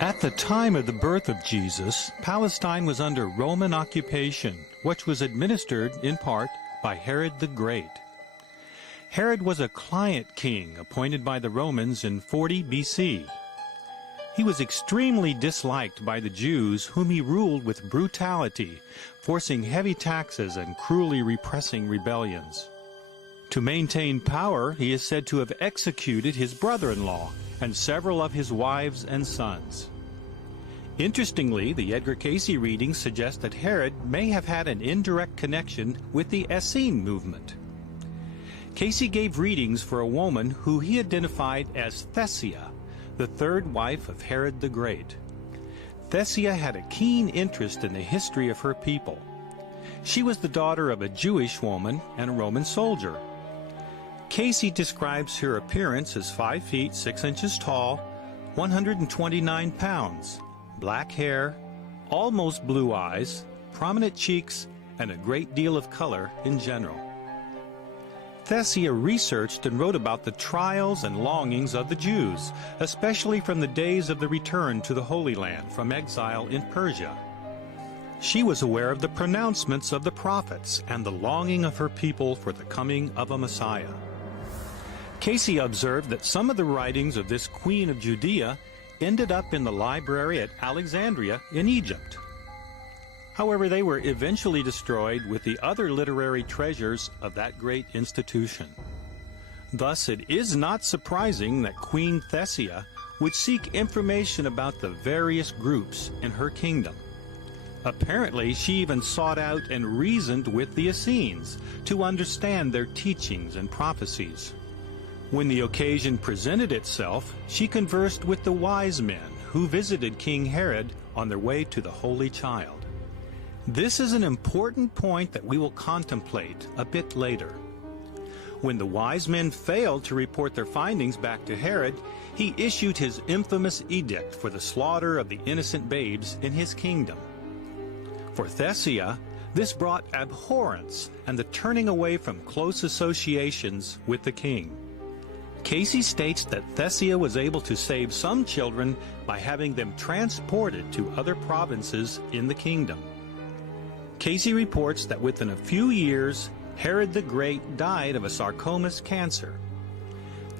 At the time of the birth of Jesus, Palestine was under Roman occupation, which was administered, in part, by Herod the Great. Herod was a client king appointed by the Romans in 40 BC. He was extremely disliked by the Jews, whom he ruled with brutality, forcing heavy taxes and cruelly repressing rebellions. To maintain power, he is said to have executed his brother-in-law and several of his wives and sons. Interestingly, the Edgar Cayce readings suggest that Herod may have had an indirect connection with the Essene movement. Cayce gave readings for a woman who he identified as Thesia, the third wife of Herod the Great. Thesia had a keen interest in the history of her people. She was the daughter of a Jewish woman and a Roman soldier. Cayce describes her appearance as 5 feet 6 inches tall, 129 pounds, black hair, almost blue eyes, prominent cheeks, and a great deal of color in general. Thesia researched and wrote about the trials and longings of the Jews, especially from the days of the return to the Holy Land from exile in Persia. She was aware of the pronouncements of the prophets and the longing of her people for the coming of a Messiah. Cayce observed that some of the writings of this Queen of Judea ended up in the library at Alexandria in Egypt. However, they were eventually destroyed with the other literary treasures of that great institution. Thus, it is not surprising that Queen Thesia would seek information about the various groups in her kingdom. Apparently, she even sought out and reasoned with the Essenes to understand their teachings and prophecies. When the occasion presented itself, she conversed with the wise men who visited King Herod on their way to the Holy Child. This is an important point that we will contemplate a bit later. When the wise men failed to report their findings back to Herod, he issued his infamous edict for the slaughter of the innocent babes in his kingdom. For Thesia, this brought abhorrence and the turning away from close associations with the king. Cayce states that Thesia was able to save some children by having them transported to other provinces in the kingdom. Cayce reports that within a few years, Herod the Great died of a sarcomas cancer.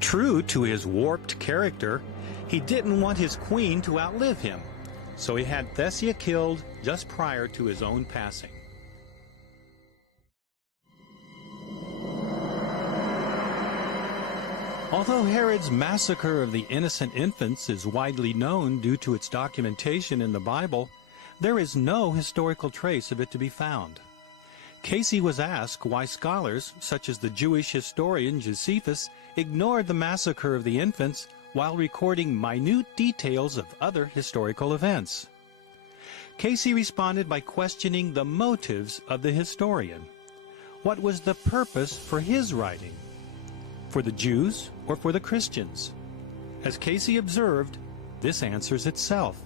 True to his warped character, he didn't want his queen to outlive him, so he had Thesia killed just prior to his own passing. Although Herod's massacre of the innocent infants is widely known due to its documentation in the Bible, there is no historical trace of it to be found. Cayce was asked why scholars, such as the Jewish historian Josephus, ignored the massacre of the infants while recording minute details of other historical events. Cayce responded by questioning the motives of the historian. What was the purpose for his writing? For the Jews or for the Christians? As Cayce observed, this answers itself.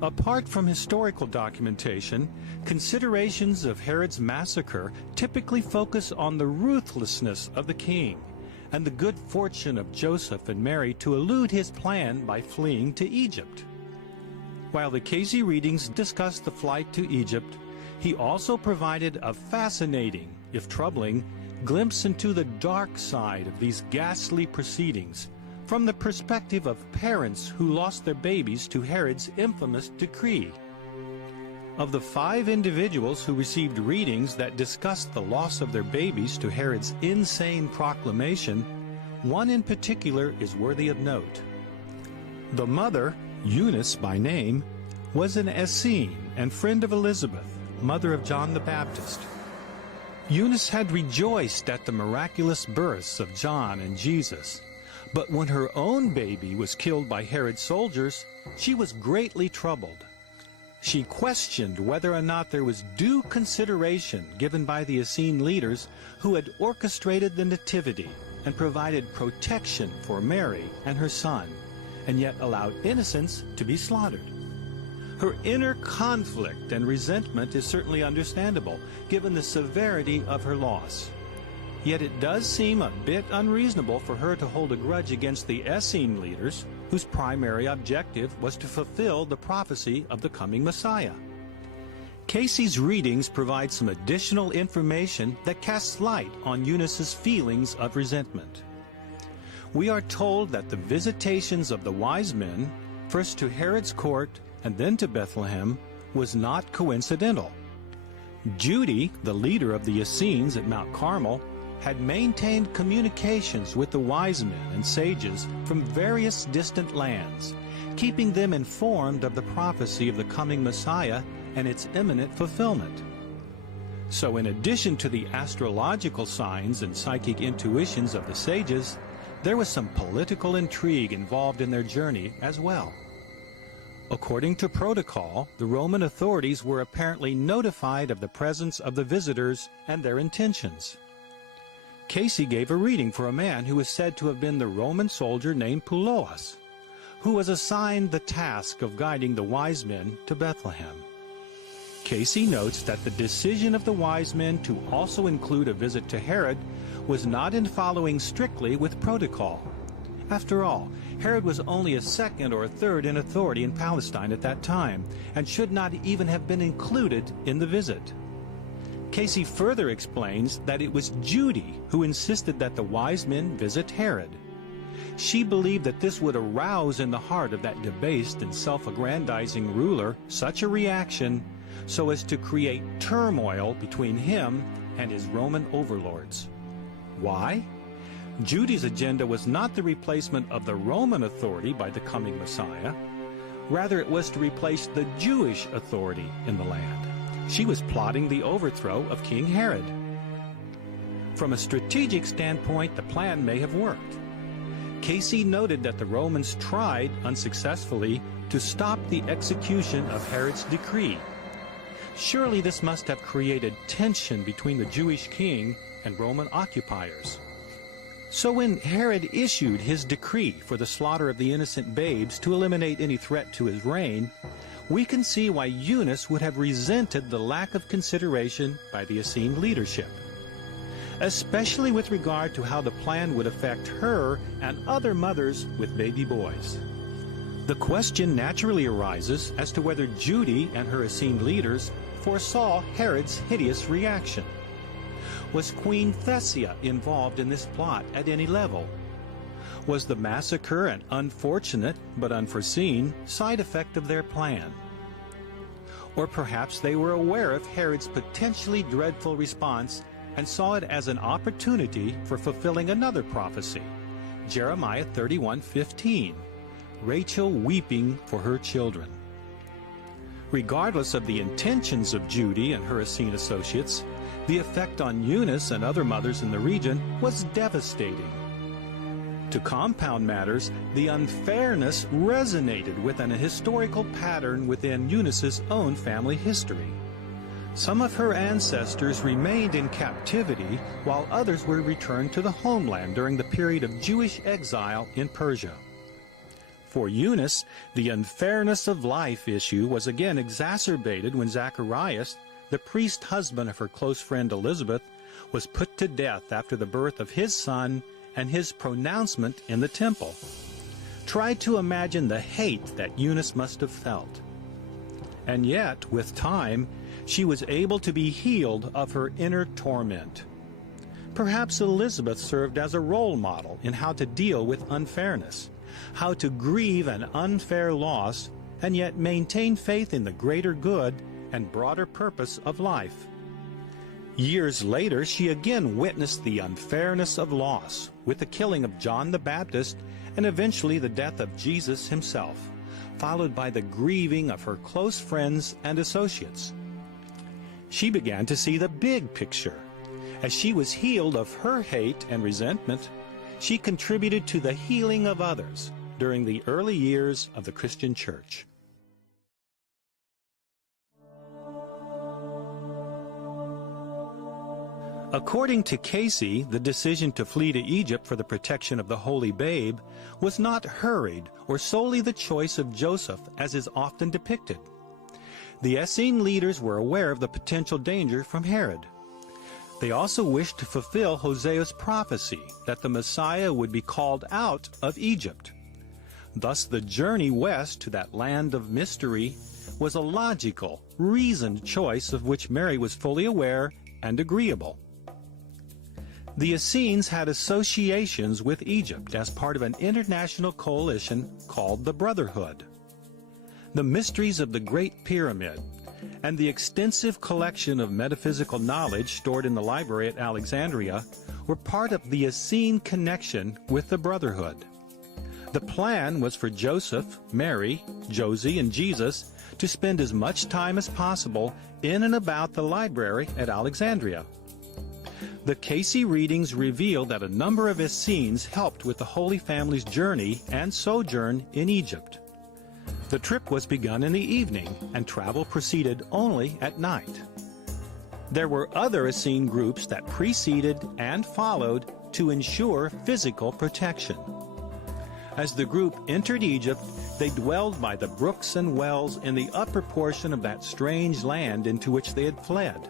Apart from historical documentation, considerations of Herod's massacre typically focus on the ruthlessness of the king and the good fortune of Joseph and Mary to elude his plan by fleeing to Egypt. While the Cayce readings discuss the flight to Egypt, he also provided a fascinating, if troubling, glimpse into the dark side of these ghastly proceedings from the perspective of parents who lost their babies to Herod's infamous decree. Of the 5 individuals who received readings that discussed the loss of their babies to Herod's insane proclamation, one in particular is worthy of note. The mother, Eunice by name, was an Essene and friend of Elizabeth, mother of John the Baptist. Eunice had rejoiced at the miraculous births of John and Jesus, but when her own baby was killed by Herod's soldiers, she was greatly troubled. She questioned whether or not there was due consideration given by the Essene leaders who had orchestrated the nativity and provided protection for Mary and her son, and yet allowed innocents to be slaughtered. Her inner conflict and resentment is certainly understandable, given the severity of her loss. Yet it does seem a bit unreasonable for her to hold a grudge against the Essene leaders, whose primary objective was to fulfill the prophecy of the coming Messiah. Casey's readings provide some additional information that casts light on Eunice's feelings of resentment. We are told that the visitations of the wise men, first to Herod's court and then to Bethlehem, was not coincidental. Judy, the leader of the Essenes at Mount Carmel, had maintained communications with the wise men and sages from various distant lands, keeping them informed of the prophecy of the coming Messiah and its imminent fulfillment. So in addition to the astrological signs and psychic intuitions of the sages, there was some political intrigue involved in their journey as well. According to protocol, the Roman authorities were apparently notified of the presence of the visitors and their intentions. Casey gave a reading for a man who is said to have been the Roman soldier named Puloas, who was assigned the task of guiding the wise men to Bethlehem. Casey notes that the decision of the wise men to also include a visit to Herod was not in following strictly with protocol. After all, Herod was only a second or a third in authority in Palestine at that time, and should not even have been included in the visit. Casey further explains that it was Judy who insisted that the wise men visit Herod. She believed that this would arouse in the heart of that debased and self-aggrandizing ruler such a reaction so as to create turmoil between him and his Roman overlords. Why? Judy's agenda was not the replacement of the Roman authority by the coming Messiah. Rather, it was to replace the Jewish authority in the land. She was plotting the overthrow of King Herod. From a strategic standpoint, the plan may have worked. Casey noted that the Romans tried, unsuccessfully, to stop the execution of Herod's decree. Surely this must have created tension between the Jewish king and Roman occupiers. So when Herod issued his decree for the slaughter of the innocent babes to eliminate any threat to his reign, we can see why Eunice would have resented the lack of consideration by the Essene leadership, especially with regard to how the plan would affect her and other mothers with baby boys. The question naturally arises as to whether Judy and her Essene leaders foresaw Herod's hideous reaction. Was Queen Thesia involved in this plot at any level? Was the massacre an unfortunate but unforeseen side effect of their plan? Or perhaps they were aware of Herod's potentially dreadful response and saw it as an opportunity for fulfilling another prophecy, Jeremiah 31:15, Rachel weeping for her children. Regardless of the intentions of Judy and her Essene associates, the effect on Eunice and other mothers in the region was devastating. To compound matters, the unfairness resonated with an historical pattern within Eunice's own family history. Some of her ancestors remained in captivity, while others were returned to the homeland during the period of Jewish exile in Persia. For Eunice, the unfairness of life issue was again exacerbated when Zacharias, the priest husband of her close friend Elizabeth, was put to death after the birth of his son and his pronouncement in the temple. Try to imagine the hate that Eunice must have felt. And yet, with time, she was able to be healed of her inner torment. Perhaps Elizabeth served as a role model in how to deal with unfairness, how to grieve an unfair loss, and yet maintain faith in the greater good and broader purpose of life. Years later, she again witnessed the unfairness of loss with the killing of John the Baptist and eventually the death of Jesus himself, followed by the grieving of her close friends and associates. She began to see the big picture. As she was healed of her hate and resentment, she contributed to the healing of others during the early years of the Christian Church. According to Casey, the decision to flee to Egypt for the protection of the Holy Babe was not hurried or solely the choice of Joseph, as is often depicted. The Essene leaders were aware of the potential danger from Herod. They also wished to fulfill Hosea's prophecy that the Messiah would be called out of Egypt. Thus the journey west to that land of mystery was a logical, reasoned choice of which Mary was fully aware and agreeable. The Essenes had associations with Egypt as part of an international coalition called the Brotherhood. The mysteries of the Great Pyramid and the extensive collection of metaphysical knowledge stored in the library at Alexandria were part of the Essene connection with the Brotherhood. The plan was for Joseph, Mary, Josie, and Jesus to spend as much time as possible in and about the library at Alexandria. The Casey readings reveal that a number of Essenes helped with the Holy Family's journey and sojourn in Egypt. The trip was begun in the evening, and travel proceeded only at night. There were other Essene groups that preceded and followed to ensure physical protection. As the group entered Egypt, they dwelled by the brooks and wells in the upper portion of that strange land into which they had fled.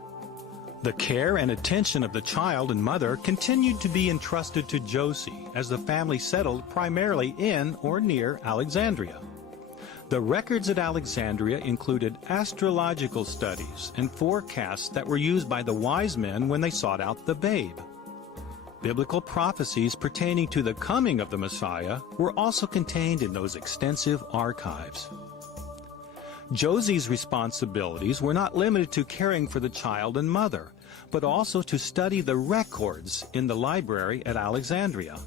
The care and attention of the child and mother continued to be entrusted to Josie as the family settled primarily in or near Alexandria. The records at Alexandria included astrological studies and forecasts that were used by the wise men when they sought out the babe. Biblical prophecies pertaining to the coming of the Messiah were also contained in those extensive archives. Josie's responsibilities were not limited to caring for the child and mother, but also to study the records in the library at Alexandria.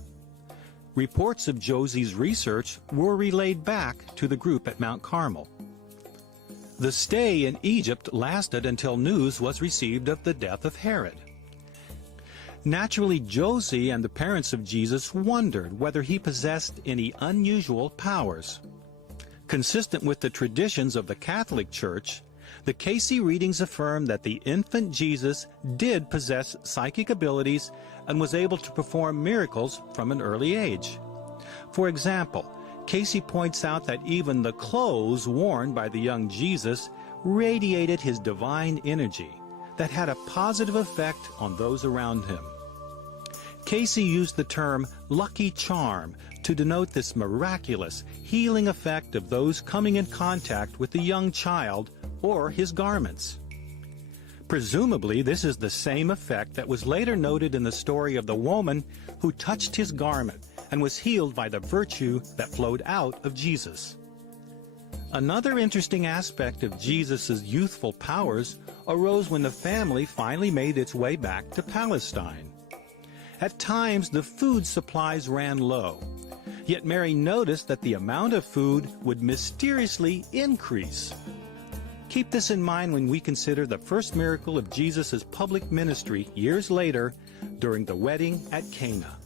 Reports of Josie's research were relayed back to the group at Mount Carmel. The stay in Egypt lasted until news was received of the death of Herod. Naturally, Josie and the parents of Jesus wondered whether he possessed any unusual powers. Consistent with the traditions of the Catholic Church, the Casey readings affirm that the infant Jesus did possess psychic abilities and was able to perform miracles from an early age. For example, Casey points out that even the clothes worn by the young Jesus radiated his divine energy that had a positive effect on those around him. Casey used the term lucky charm to denote this miraculous, healing effect of those coming in contact with the young child or his garments. Presumably, this is the same effect that was later noted in the story of the woman who touched his garment and was healed by the virtue that flowed out of Jesus. Another interesting aspect of Jesus' youthful powers arose when the family finally made its way back to Palestine. At times, the food supplies ran low, yet Mary noticed that the amount of food would mysteriously increase. Keep this in mind when we consider the first miracle of Jesus' public ministry years later during the wedding at Cana.